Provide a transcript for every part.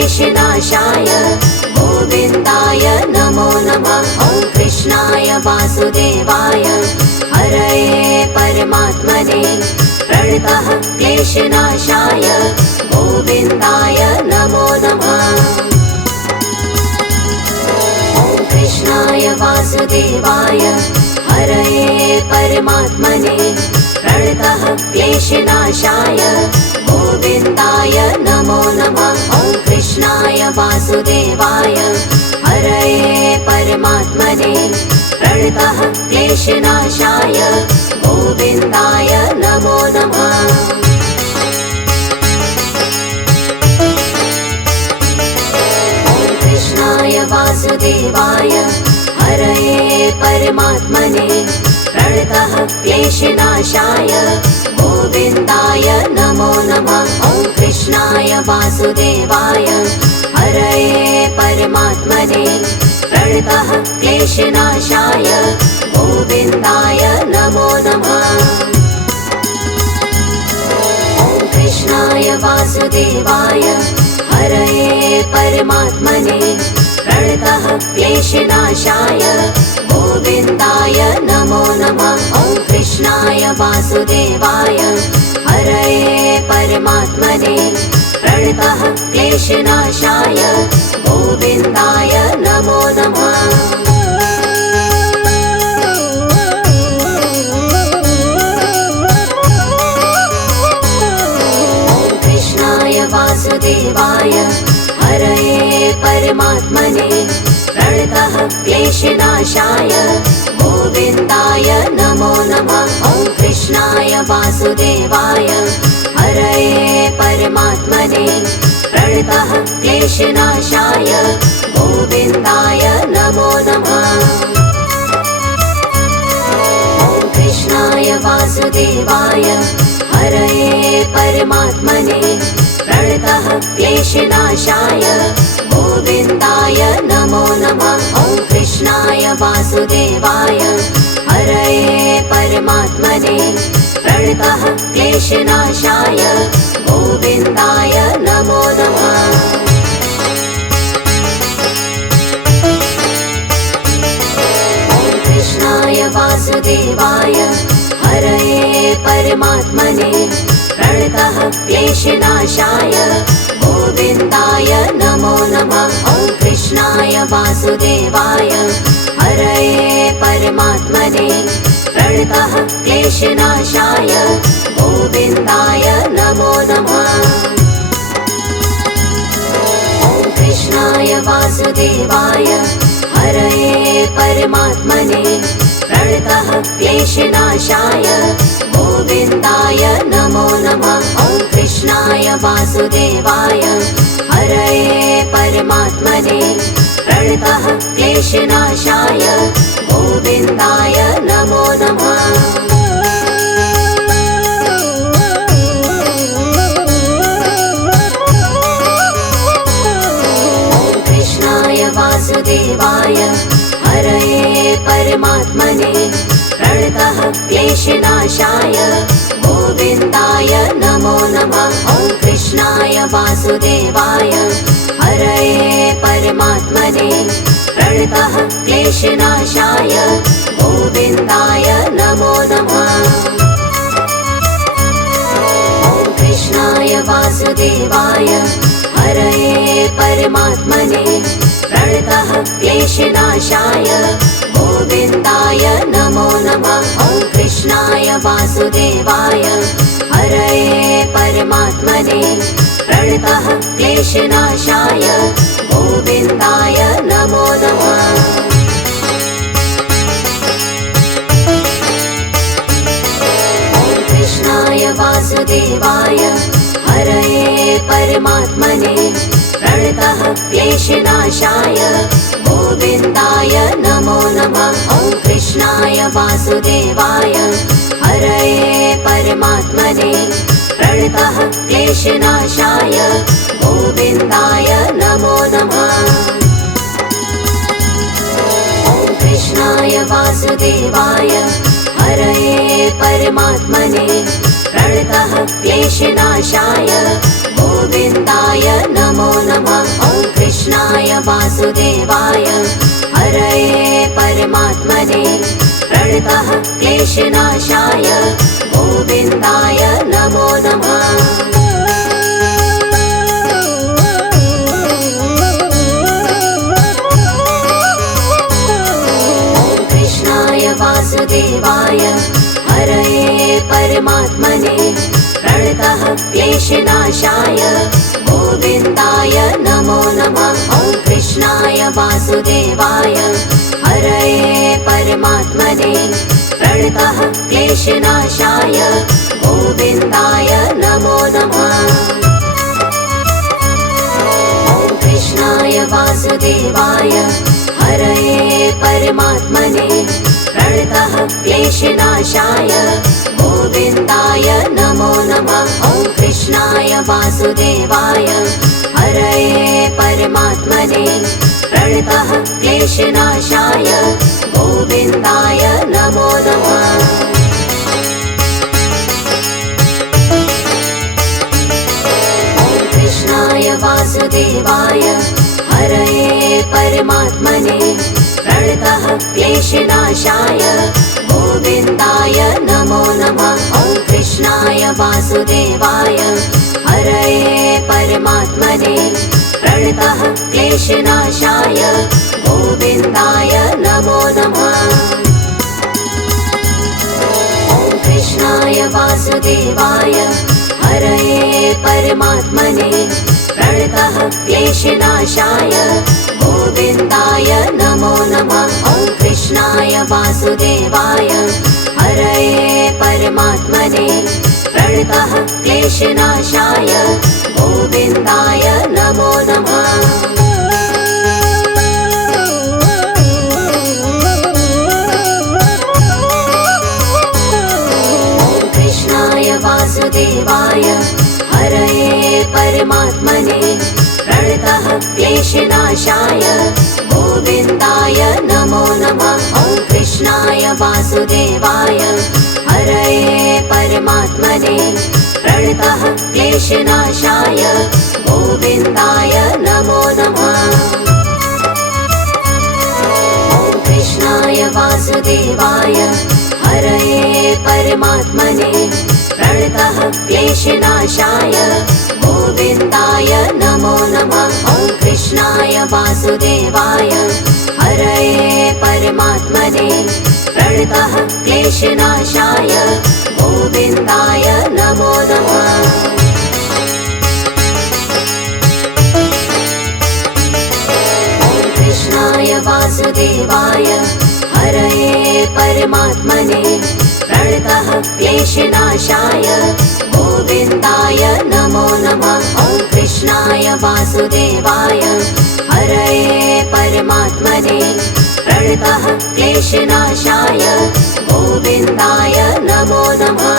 क्लेशनाशाय गोविन्दाय नमो नमः। ॐ कृष्णाय वासुदेवाय हरये परमात्मने प्रणतः क्लेशनाशाय गोविन्दाय नमो नमः। ॐ कृष्णाय वासुदेवाय हरये परमात्मने प्रणतः क्लेशनाशाय गोविन्दाय नमो नमः। ॐ कृष्णाय वासुदेवाय हरये परमात्मने प्रणतः क्लेशनाशाय गोविन्दाय नमो नमः। ॐ कृष्णाय वासुदेवाय हरये परमात्मने प्रणतः क्लेशनाशाय गोविन्दाय नमो नमः। ॐ कृष्णाय वासुदेवाय हरये परमात्मने प्रणतः क्लेशनाशाय गोविन्दाय नमो नमः। ॐ कृष्णाय वासुदेवाय हरये परमात्मने प्रणतः क्लेशनाशाय गोविन्दाय नमो नमः। ॐ कृष्णाय वासुदेवाय हरये परमात्मने प्रणतः क्लेशनाशाय गोविन्दाय नमो नमः। ॐ कृष्णाय वासुदेवाय हरये परमात्मने प्रणतः क्लेशनाशाय गोविन्दाय नमो नमः। ॐ कृष्णाय वासुदेवाय हरये परमात्मने प्रणतः क्लेशनाशाय गोविन्दाय नमो नमः। ॐ कृष्णाय वासुदेवाय हरये परमात्मने प्रणतः क्लेशनाशाय गोविन्दाय नमो नमः। ॐ कृष्णाय वासुदेवाय हरये परमात्मने प्रणतः क्लेशनाशाय गोविन्दाय नमो नमः। ॐ कृष्णाय वासुदेवाय हरये परमात्मने प्रणतः क्लेशनाशाय गोविन्दाय नमो नमः। ॐ कृष्णाय वासुदेवाय हरये परमात्मने प्रणतः क्लेशनाशाय गोविन्दाय नमो नमः। ॐ कृष्णाय वासुदेवाय हरये परमात्मने प्रणतः क्लेशनाशाय गोविन्दाय नमो नमः। ॐ कृष्णाय वासुदेवाय हरये परमात्मने प्रणतः क्लेशनाशाय गोविन्दाय नमो नमः। ॐ कृष्णाय वासुदेवाय हरये परमात्मने प्रणतः क्लेशनाशाय गोविन्दाय नमो नमः। ॐ कृष्णाय वासुदेवाय हरये परमात्मने प्रणतः क्लेशनाशाय गोविन्दाय नमो नमः। ॐ कृष्णाय वासुदेवाय हरये परमात्मने प्रणतः क्लेशनाशाय गोविन्दाय नमो नमः। ॐ कृष्णाय वासुदेवाय हरये परमात्मने प्रणतः क्लेशनाशाय गोविन्दाय नमो नमः। ॐ कृष्णाय वासुदेवाय हरये परमात्मने प्रणतः क्लेशनाशाय गोविन्दाय नमो नमः। ॐ कृष्णाय वासुदेवाय हरये परमात्मने प्रणतः क्लेशनाशाय गोविन्दाय नमो नमः। ॐ कृष्णाय वासुदेवाय हरये परमात्मने प्रणतः क्लेशनाशाय गोविन्दाय नमो नमः। वासुदेवाय हरये परमात्मने प्रणतः क्लेशनाशाय गोविन्दाय नमो नमः। वासुदेवाय हरये परमात्मने प्रणतः क्लेशनाशाय गोविन्दाय नमो नमः। ॐ कृष्णाय वासुदेवाय हरये परमात्मने प्रणतः क्लेशनाशाय गोविन्दाय नमो नमः। ॐ कृष्णाय वासुदेवाय हरये परमात्मने प्रणतः क्लेशनाशाय गोविन्दाय नमो नमः। ॐ कृष्णाय वासुदेवाय हरये परमात्मने प्रणतः क्लेशनाशाय गोविन्दाय नमो नमः। ॐ कृष्णाय वासुदेवाय हरये परमात्मने प्रणतः क्लेशनाशाय गोविन्दाय नमो नमः। ॐ कृष्णाय वासुदेवाय हरये परमात्मने प्रणतः क्लेशनाशाय गोविन्दाय नमो नमः। ॐ कृष्णाय वासुदेवाय हरये परमात्मने प्रणतः क्लेशनाशाय गोविन्दाय नमो नमः। ॐ कृष्णाय वासुदेवाय हरये परमात्मने प्रणतः क्लेशनाशाय गोविन्दाय नमो नमः। ॐ कृष्णाय वासुदेवाय हरये परमात्मने प्रणतः क्लेशनाशाय गोविन्दाय नमो नमः। ॐ कृष्णाय वासुदेवाय हरये परमात्मने प्रणतः क्लेशनाशाय गोविन्दाय नमो नमः। ॐ कृष्णाय वासुदेवाय हरये परमात्मने प्रणतः क्लेशनाशाय गोविन्दाय नमो नमः। ॐ कृष्णाय वासुदेवाय हरये परमात्मने प्रणतः क्लेशनाशाय गोविन्दाय नमो नमः। ॐ कृष्णाय वासुदेवाय हरये परमात्मने प्रणतः क्लेशनाशाय गोविन्दाय नमो नमः। ॐ कृष्णाय वासुदेवाय हरये परमात्मने प्रणतः क्लेशनाशाय गोविन्दाय नमो नमः।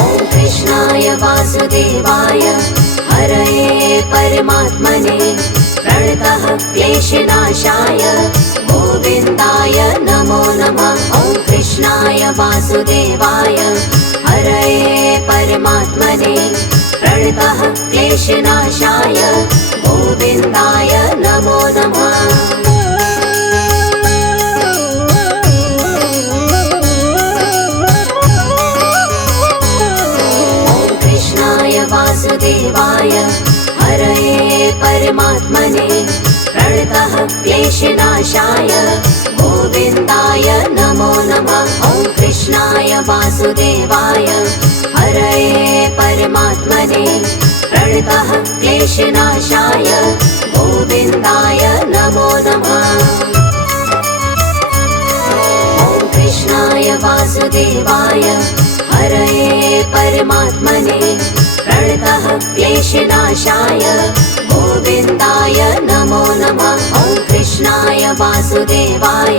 ॐ कृष्णाय वासुदेवाय हरये परमात्मने प्रणतः क्लेशनाशाय गोविन्दाय नमो नमः। ॐ कृष्णाय वासुदेवाय हरये परमात्मने प्रणतः क्लेशनाशाय गोविन्दाय नमो नमः। ॐ कृष्णाय वासुदेवाय हरये परमात्मने प्रणतः क्लेशनाशाय गोविन्दाय नमो नमः। ॐ कृष्णाय वासुदेवाय हरये परमात्मने प्रणतः क्लेशनाशाय गोविन्दाय नमो नमः। ॐ कृष्णाय वासुदेवाय हरये परमात्मने प्रणतः क्लेशनाशाय गोविन्दाय नमो नमः। ॐ कृष्णाय वासुदेवाय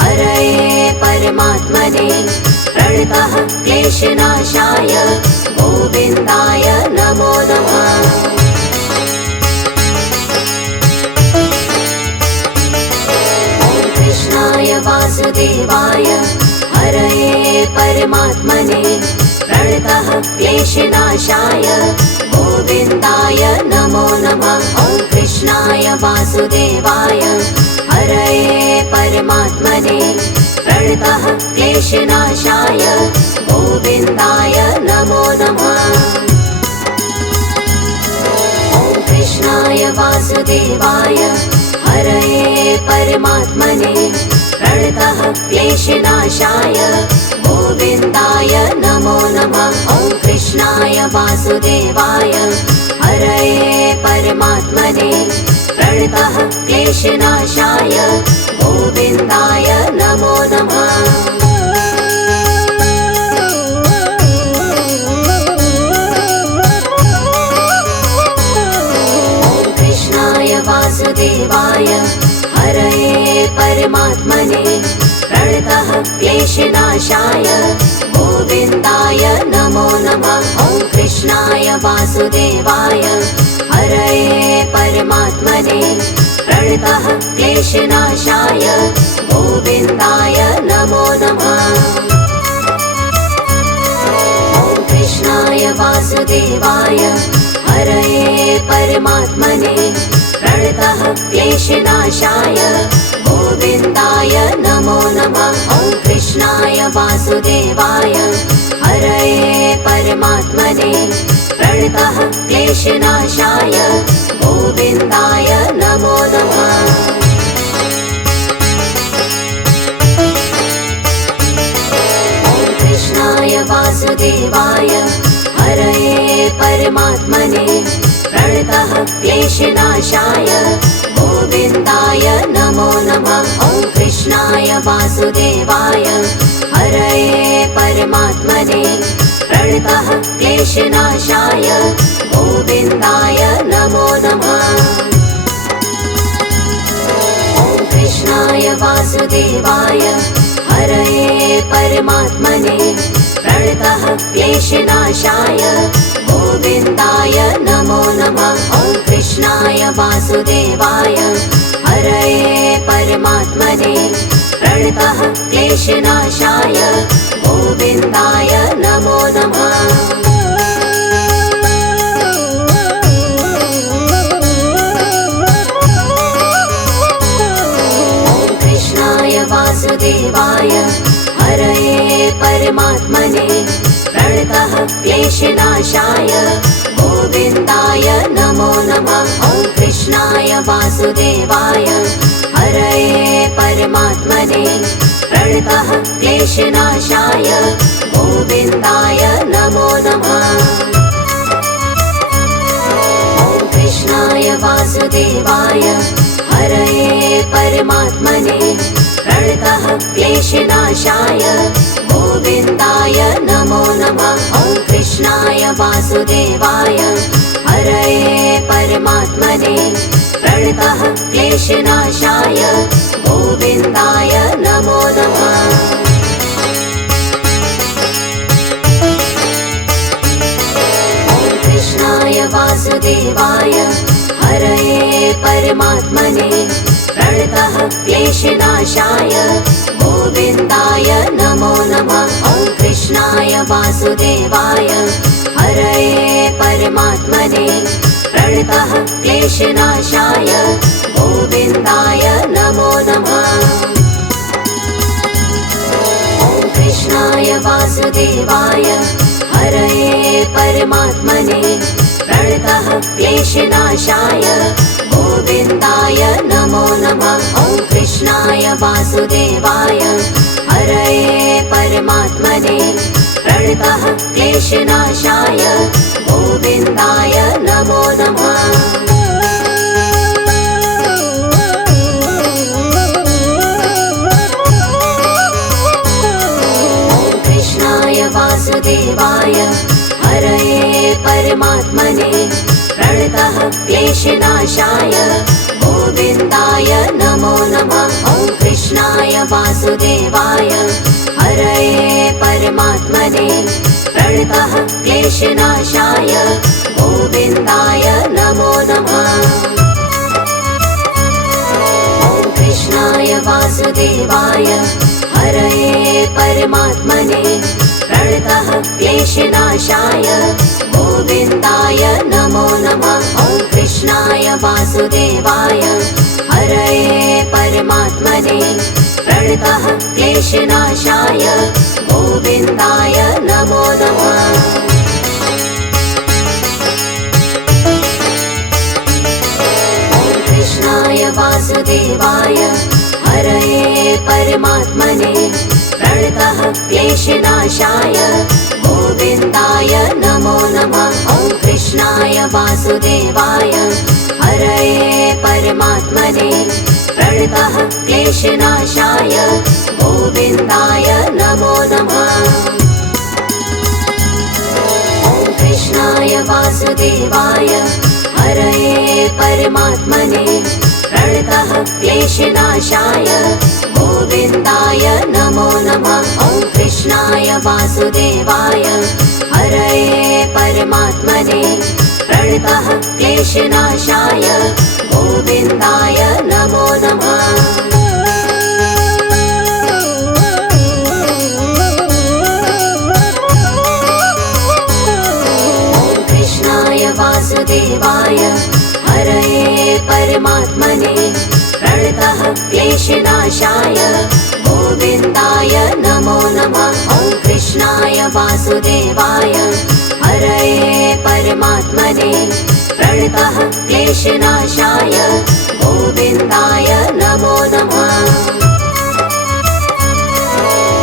हरये परमात्मने प्रणतः क्लेशनाशाय गोविन्दाय नमो नमः। ॐ कृष्णाय वासुदेवाय हरये परमात्मने प्रणतः क्लेशनाशाय गोविन्दाय नमो नमः। ॐ वासुदेवाय हरये परमात्मने प्रणतः क्लेशनाशाय गोविन्दाय नमो नमः। ॐ कृष्णाय वासुदेवाय हरये परमात्मने प्रणतः क्लेशनाशाय गोविन्दाय नमो नमः। ॐ कृष्णाय वासुदेवाय हरये परमात्मने प्रणतः क्लेशनाशाय गोविन्दाय नमो नमः। ॐ कृष्णाय वासुदेवाय हरये परमात्मने प्रणतः क्लेशनाशाय गोविन्दाय नमो नमः। ॐ कृष्णाय वासुदेवाय हरये परमात्मने प्रणतः क्लेशनाशाय गोविन्दाय नमो नमः। ॐ कृष्णाय वासुदेवाय हरये परमात्मने प्रणतः क्लेशनाशाय गोविन्दाय नमो नमः। ॐ कृष्णाय वासुदेवाय हरये परमात्मने प्रणतः क्लेशनाशाय गोविन्दाय नमो नमः। ॐ कृष्णाय वासुदेवाय हरये परमात्मने प्रणतः क्लेशनाशाय गोविन्दाय नमो नमः। ॐ कृष्णाय वासुदेवाय हरये परमात्मने प्रणतः क्लेशनाशाय गोविन्दाय नमो नमः। ॐ कृष्णाय वासुदेवाय हरये परमात्मने प्रणतः क्लेशनाशाय गोविन्दाय नमो नमः। ॐ कृष्णाय वासुदेवाय हरये परमात्मने प्रणतः क्लेशनाशाय गोविन्दाय नमो नमः। ॐ कृष्णाय वासुदेवाय हरये परमात्मने प्रणतः क्लेशनाशाय गोविन्दाय नमो नमः। ॐ कृष्णाय वासुदेवाय हरये परमात्मने प्रणतः क्लेशनाशाय गोविन्दाय नमो नमः। ॐ कृष्णाय वासुदेवाय हरये परमात्मने प्रणतः क्लेशनाशाय गोविन्दाय नमो नमः। ॐ कृष्णाय वासुदेवाय हरये परमात्मने प्रणतः क्लेशनाशाय गोविन्दाय नमो नमः। ॐ कृष्णाय वासुदेवाय हरये परमात्मने प्रणतः क्लेशनाशाय गोविन्दाय नमो नमः। ॐ कृष्णाय वासुदेवाय हरये परमात्मने प्रणतः क्लेशनाशाय गोविन्दाय नमो नमः। ॐ कृष्णाय वासुदेवाय हरये परमात्मने प्रणतः क्लेशनाशाय गोविन्दाय नमो नमः। ॐ कृष्णाय वासुदेवाय हरये परमात्मने प्रणतः क्लेशनाशाय गोविन्दाय नमो नमः। ॐ कृष्णाय वासुदेवाय हरये परमात्मने प्रणतः क्लेशनाशाय गोविन्दाय नमो नमः। ॐ कृष्णाय वासुदेवाय हरये परमात्मने प्रणतः क्लेशनाशाय गोविन्दाय नमो नमः। ॐ कृष्णाय वासुदेवाय हरये परमात्मने प्रणतः क्लेशनाशाय गोविन्दाय नमो नमः। ॐ कृष्णाय वासुदेवाय वासुदेवाय हरये परमात्मने प्रणतः क्लेशनाशाय गोविन्दाय नमो नमः। कृष्णाय वासुदेवाय हरये परमात्मने प्रणतः क्लेशनाशाय गोविन्दाय नमो नमः। ॐ कृष्णाय वासुदेवाय हरये परमात्मने प्रणतः क्लेशनाशाय गोविन्दाय नमो नमः। ॐ कृष्णाय वासुदेवाय हरये परमात्मने प्रणतः क्लेशनाशाय गोविन्दाय नमो नमः। ॐ कृष्णाय वासुदेवाय हरये परमात्मने प्रणतः क्लेशनाशाय गोविन्दाय नमो नमः। वासुदेवाय हरये परमात्मने प्रणतः क्लेशनाशाय गोविन्दाय नमो नमः। ॐ कृष्णाय वासुदेवाय हरये परमात्मने प्रणतः क्लेशनाशाय गोविन्दाय नमो नमः।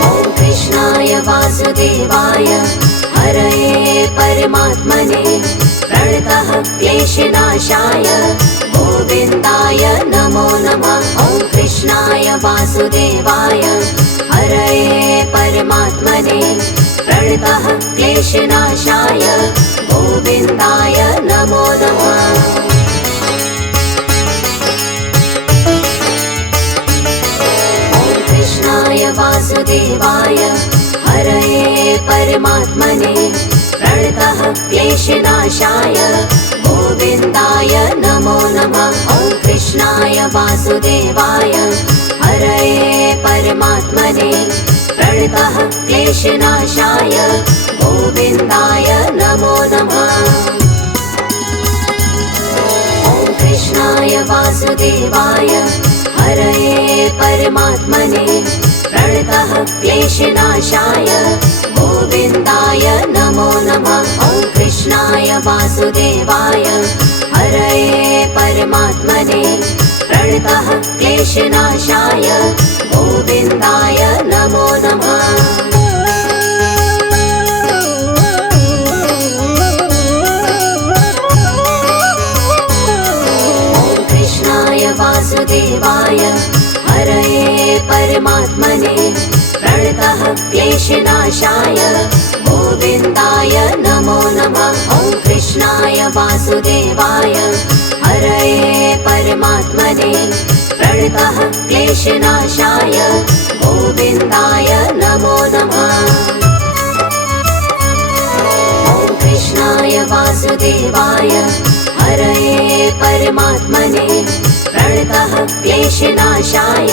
ॐ कृष्णाय वासुदेवाय हरये परमात्मने प्रणतः क्लेशनाशाय गोविन्दाय नमो नमः। ॐ कृष्णाय वासुदेवाय हरये परमात्मने प्रणतः क्लेशनाशाय गोविन्दाय नमो नमः। ॐ कृष्णाय वासुदेवाय हरये परमात्मने प्रणतः क्लेशनाशाय गोविन्दाय नमो नमः। ॐ कृष्णाय वासुदेवाय हरये परमात्मने प्रणतः क्लेशनाशाय गोविन्दाय नमो नमः। ॐ कृष्णाय वासुदेवाय हरये परमात्मने प्रणतः क्लेशनाशाय गोविन्दाय नमो नमः। ॐ कृष्णाय वासुदेवाय हरये परमात्मने प्रणतः क्लेशनाशाय गोविन्दाय नमो नमः। ॐ कृष्णाय वासुदेवाय हरये परमात्मने प्रणतः क्लेशनाशाय गोविन्दाय नमो नमः। ॐ कृष्णाय वासुदेवाय हरये परमात्मने प्रणतः क्लेशनाशाय गोविन्दाय नमो नमः। ॐ कृष्णाय वासुदेवाय हरये परमात्मने प्रणतः क्लेशनाशाय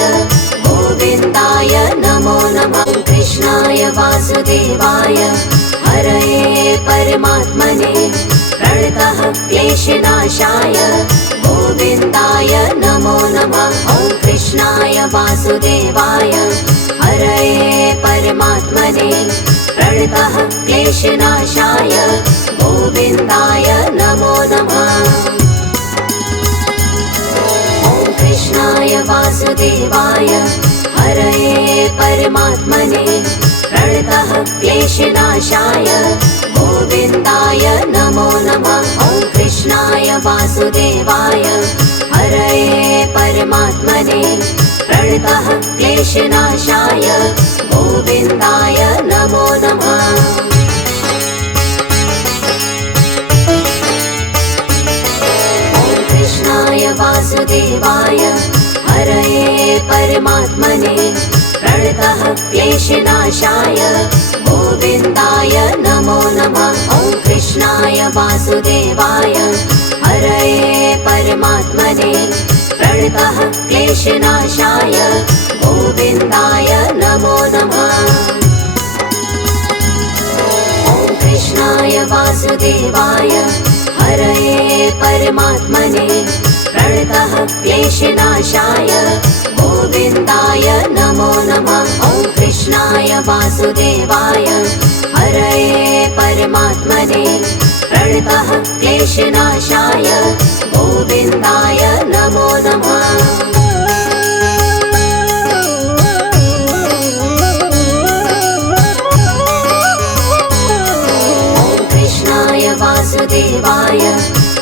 गोविन्दाय नमो नमः। कृष्णाय वासुदेवाय हरये परमात्मने प्रणतः क्लेशनाशाय गोविन्दाय नमो नमः। ॐ कृष्णाय वासुदेवाय हरये परमात्मने प्रणतः क्लेशनाशाय गोविन्दाय नमो नमः। ॐ कृष्णाय वासुदेवाय हरये परमात्मने प्रणतः क्लेशनाशाय गोविन्दाय नमो नमः। ॐ कृष्णाय वासुदेवाय हरये परमात्मने प्रणतः क्लेशनाशाय गोविन्दाय नमो नमः। ॐ कृष्णाय वासुदेवाय हरये परमात्मने प्रणतः क्लेशनाशाय गोविन्दाय नमो नमः। ॐ कृष्णाय वासुदेवाय हरये परमात्मने प्रणतः क्लेशनाशाय गोविन्दाय नमो नमः। ॐ कृष्णाय वासुदेवाय हरये परमात्मने प्रणतः क्लेशनाशाय गोविन्दाय नमो नमः। ॐ कृष्णाय वासुदेवाय हरये परमात्मने प्रणतः क्लेशनाशाय गोविन्दाय नमो नमः। वासुदेवाय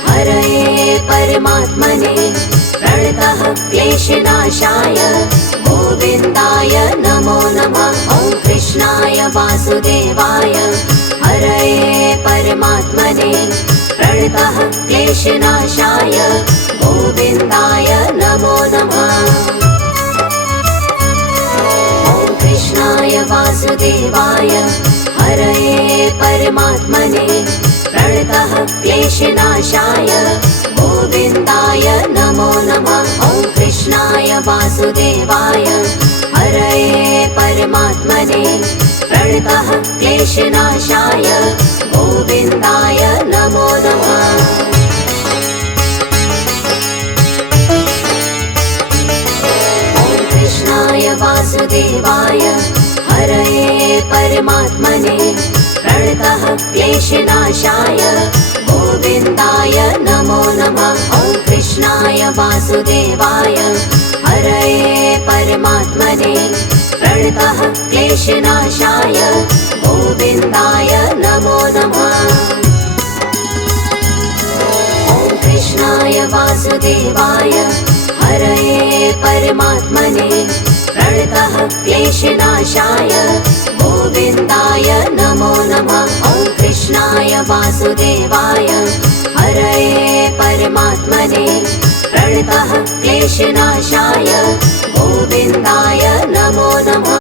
हरये परमात्मने प्रणतः क्लेशनाशाय गोविन्दाय नमो नमः। ॐ कृष्णाय वासुदेवाय हरये परमात्मने प्रणतः क्लेशनाशाय गोविन्दाय नमो नमः। ॐ कृष्णाय वासुदेवाय हरये परमात्मने प्रणतः क्लेशनाशाय गोविन्दाय नमो नमः। ॐ कृष्णाय वासुदेवाय हरये परमात्मने प्रणतः क्लेशनाशाय गोविन्दाय नमो नमः। ॐ कृष्णाय वासुदेवाय हरये परमात्मने प्रणतः क्लेशनाशाय गोविन्दाय नमो नमः। ॐ कृष्णाय वासुदेवाय हरये परमात्मने प्रणतः क्लेशनाशाय गोविन्दाय नमो नमः। ॐ कृष्णाय वासुदेवाय हरये परमात्मने प्रणतः क्लेशनाशाय गोविन्दाय नमो नमः। ॐ कृष्णाय वासुदेवाय हरये परमात्मने प्रणतः क्लेशनाशाय गोविन्दाय नमो नमः।